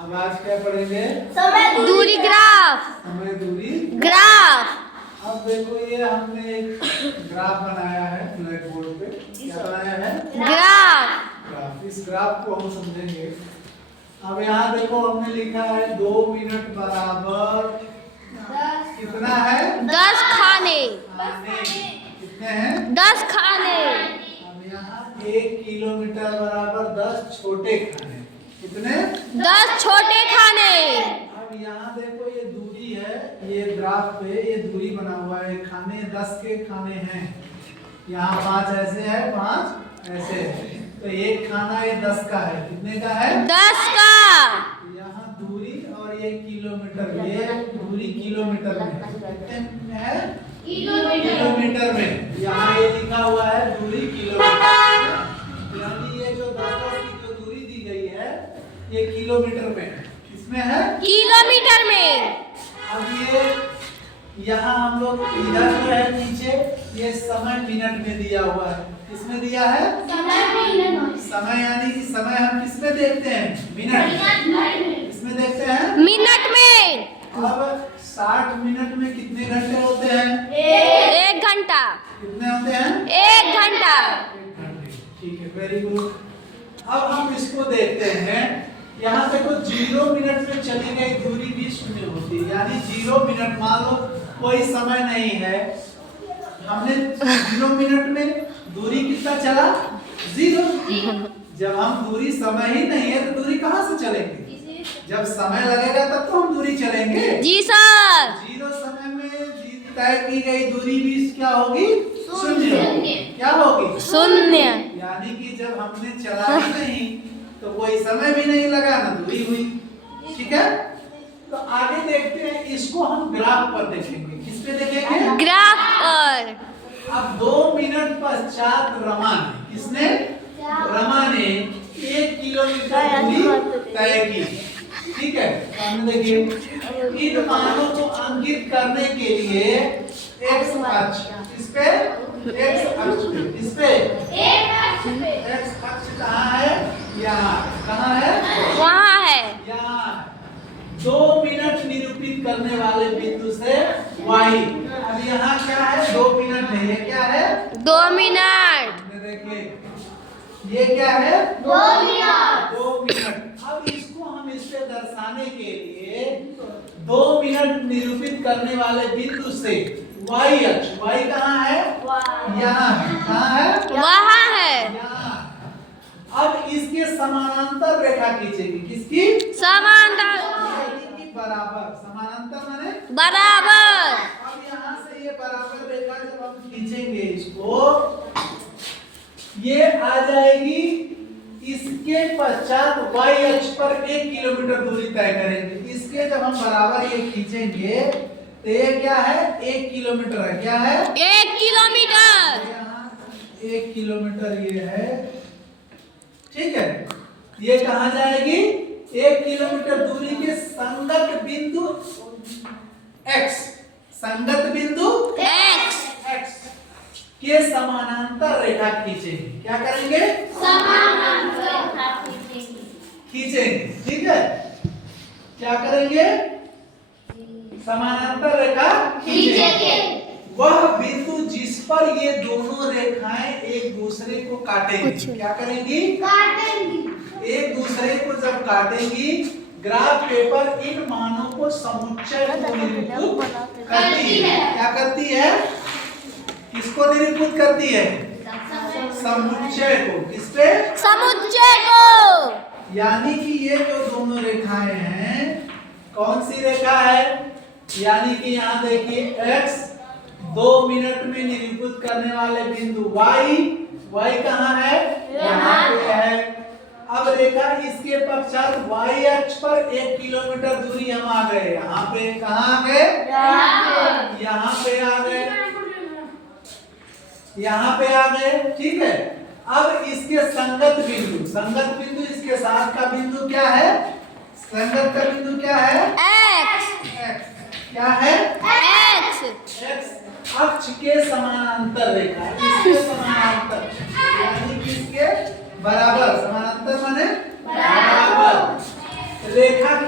अब आज क्या पढ़ेंगे? समय दूरी ग्राफ। समय दूरी ग्राफ। अब देखो ये हमने एक ग्राफ बनाया है ब्लैक बोर्ड पे। क्या बनाया है? ग्राफ। इस ग्राफ को हम समझेंगे। अब यहाँ देखो हमने लिखा है 2 मिनट बराबर कितना है? 10 खाने। कितने हैं? 10 खाने। अब यहाँ 1 किलोमीटर बराबर 10 छोटे खाने। कितने? 10 छोटे खाने। अब यहाँ देखो ये दूरी है, ये ग्राफ पे ये दूरी बना हुआ है। खाने 10 के खाने हैं। यहाँ 5 ऐसे है, 5 ऐसे है। तो एक खाना ये 10 का है। कितने का है? 10 का। यहाँ दूरी और ये किलोमीटर, ये दूरी किलोमीटर में कितने है? किलोमीटर में। यहाँ ये लिखा हुआ है दूरी किलोमीटर। यानी ये जो 10 की जो दूरी दी गई है ये किलोमीटर में, इसमें है किलोमीटर में। अब ये यहाँ हम लोग इधर जो है नीचे ये समय मिनट में दिया हुआ है। किसमें दिया है? समय यानी कि समय हम किसमें देखते हैं? मिनट। इसमें देखते हैं मिनट में। अब 60 मिनट में कितने घंटे होते हैं? 1 घंटा। कितने होते हैं? 1 घंटा। 1 घंटे। ठीक है, वेरी गुड। अब हम इसको देखते हैं। यहाँ देखो 0 मिनट में चली गई दूरी भी 0 होती है। यानी 0 मिनट, मान लो कोई समय नहीं है, हमने 0 मिनट में दूरी कितना चला? 0। जब हम दूरी समय ही नहीं है तो दूरी कहाँ से चलेंगे? जब समय लगेगा तब तो हम दूरी चलेंगे। जी सर। 0 समय में तय की गई दूरी भी क्या होगी? 0। क्या होगी? 0। यानी कि जब हमने चला ही नहीं तो कोई समय भी नहीं लगा, ना दूरी हुई। ठीक है, तो आगे देखते हैं। इसको हम ग्राफ पर देखेंगे। किस पे देखेंगे? ग्राफ पर। अब 2 मिनट पश्चात रमा ने, किसने? रमा ने 1 किलोमीटर दूरी तय की। ठीक है, सामने देखिए। इन मानों को अंकित करने के लिए एक्स अक्ष, इस पे एक्स अक्ष पे, इस पे एक्स अक्ष कहाँ है? यहाँ। कहाँ है? वहाँ है। यहाँ 2 मिनट निरूपित करने वाले बिंदु से y। अब यहाँ क्या है? 2 मिनट नहीं है, क्या है? 2 मिनट। देखिए ये क्या है? 2 मिनट। 2 मिनट। अब इसको हम इस पे दर्शाने के लिए 2 मिनट निरूपित करने वाले बिंदु से y अक्ष, y कहाँ है? यहाँ है। कहाँ है? वहाँ है। यहाँ। अब इसके समानांतर रेखा खींचेंगे। किसकी? समांतर। बराबर। समानांतर माने बराबर। अब यहाँ से ये बराबर रेखा जब हम खींचेंगे इसको, ये आ जाएगी। इसके पश्चात y अक्ष पर 1 किलोमीटर दूरी तय करेंगे। इसके जब हम बराबर ये खींचेंगे तो ये क्या है? 1 किलोमीटर है। क्या है? 1 किलोमीटर। यहाँ 1 किलोमीटर ये है। ठीक है, ये कहाँ जाएगी? 1 किलोमीटर दूरी के संगत बिंदु x, संगत बिंदु x के समानांतर रेखा खींचेंगे। क्या करेंगे? समानांतर रेखा खींचेंगे। ठीक है, क्या करेंगे? समानांतर रेखा खींचेंगे। वह बिंदु जिस पर ये दोनों रेखाएं एक दूसरे को काटेंगी। क्या करेंगी? काटेंगी। एक दूसरे को जब काटेंगी, ग्राफ पेपर इन मानों को समुच्चय को निरूपित करती है। क्या करती है? किसको निरूपित करती है? समुच्चय को। किस पे? समुच्चय को। यानी कि ये जो दोनों रेखाएं हैं, कौन सी रेखा है? यानी कि यहाँ देखिए x 2 मिनट में निरूपित करने वाले बिंदु y कहाँ है? यहाँ पे है। अब रेखा इसके पश्चात y अक्ष पर 1 किलोमीटर दूरी हम आ गए। यहाँ पे कहाँ आ गए? यहाँ पे आ गए। यहाँ पे आ गए। ठीक है, अब इसके संगत बिंदु इसके साथ का बिंदु क्या है? संगत का बिंदु क्या है? x। क्या है? x अक्ष के समानांतर रेखा, इसके समानांतर यानी कि इसके बराबर। समानांतर माने बराबर रेखा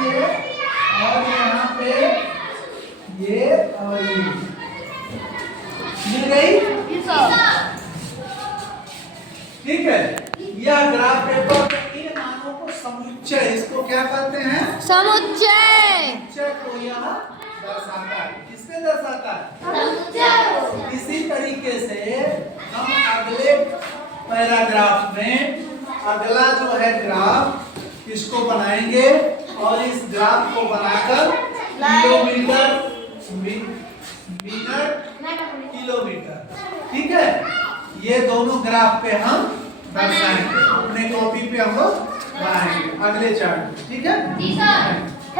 ये और यहाँ पे ये और ये मिल गई। ठीक है, यह ग्राफ पेपर में इन मानों को समुच्चय, इसको क्या कहते हैं? समुच्चय। समुच्चय को यह दर्शाता है। किससे दर्शाता है? इसी तरीके से हम अगले पैराग्राफ में अगला जो है ग्राफ इसको बनाएंगे और इस ग्राफ को बनाकर किलोमीटर मिनट किलोमीटर, ठीक है, ये दोनों ग्राफ पे हम दर्शाएंगे, अपने कॉपी पे हम लोग बनाएंगे अगले चार्ट, ठीक है।